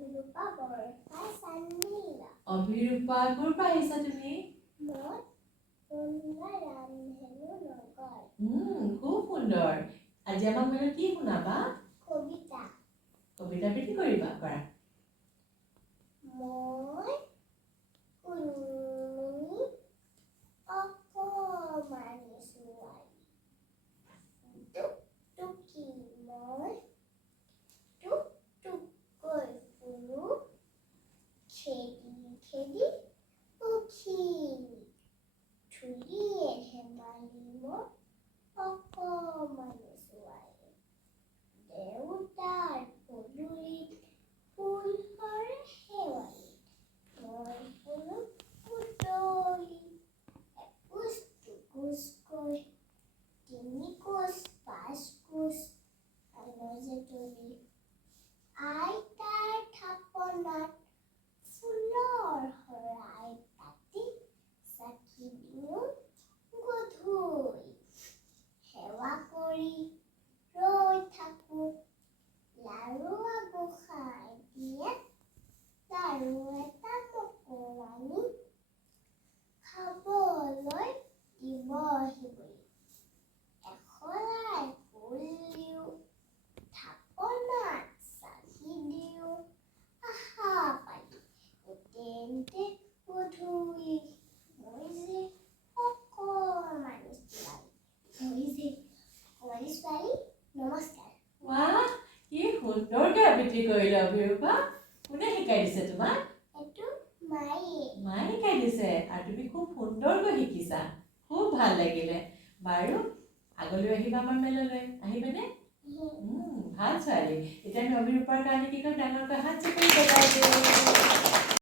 অভিৰূপা বৰপাই চান্দিলা। অভিৰূপা ক'ৰ পৰা আহিছা তুমি? মই সুন্দৰ ৰামধেনু নগৰ। খুব সুন্দৰ। আজি আমাক মানে কি শুনাবা? কবিতা। কবিতা আবৃত্তি কৰিবা? কৰা। মই কুনমুনি অকমানি ছোৱালী, টুকটুকি মই টুকটুককৈ ফুৰো, খেদি খেদি পখিলী, ধূলিয়ে ধেমালি মই অকমানি ছোৱালী। দেউতাৰ পদূলিত ফুল সৰে শেৱালি, মই ফুলো বুটলি। এখোজ দুখোজকৈ, তিনি খোজ পাঁচ খোজ আনজেতলি, আইতাৰ থাপনাত ফুলৰ শৰাই পাতি চাকি দিওঁ গধূলি। সেৱা কৰি ৰৈ থাকোঁ, লাৰুৱা গোসাঁই দিয়ে লাৰু এটা মোকো আনি, খাবলৈ দিবহি বুলি। এশলাই ফুল দিওঁ, থাপনাত চাকি দিওঁ, আশা পালি তেন্তে গধূলি। মই যে অকমানি ছোৱালী, নমস্কাৰ। ৱাহ, কি সুন্দৰকৈ আবৃত্তি কৰিলা অভিৰূপা। কোনে শিকাই দিছে তোমাক? এইটো মায়ে। মায়ে শিকাই দিছে আৰু তুমি খুব সুন্দৰকৈ শিকিছা। খুব ভাল লাগিলে। বাৰু আগলৈ আহিবা আমাৰ মেললৈ, আহিবানে? ভাল ছোৱালী। এতিয়া আমি অভিৰূপাৰ কাৰণে কি কৰিম? ডাঙৰকৈ হাত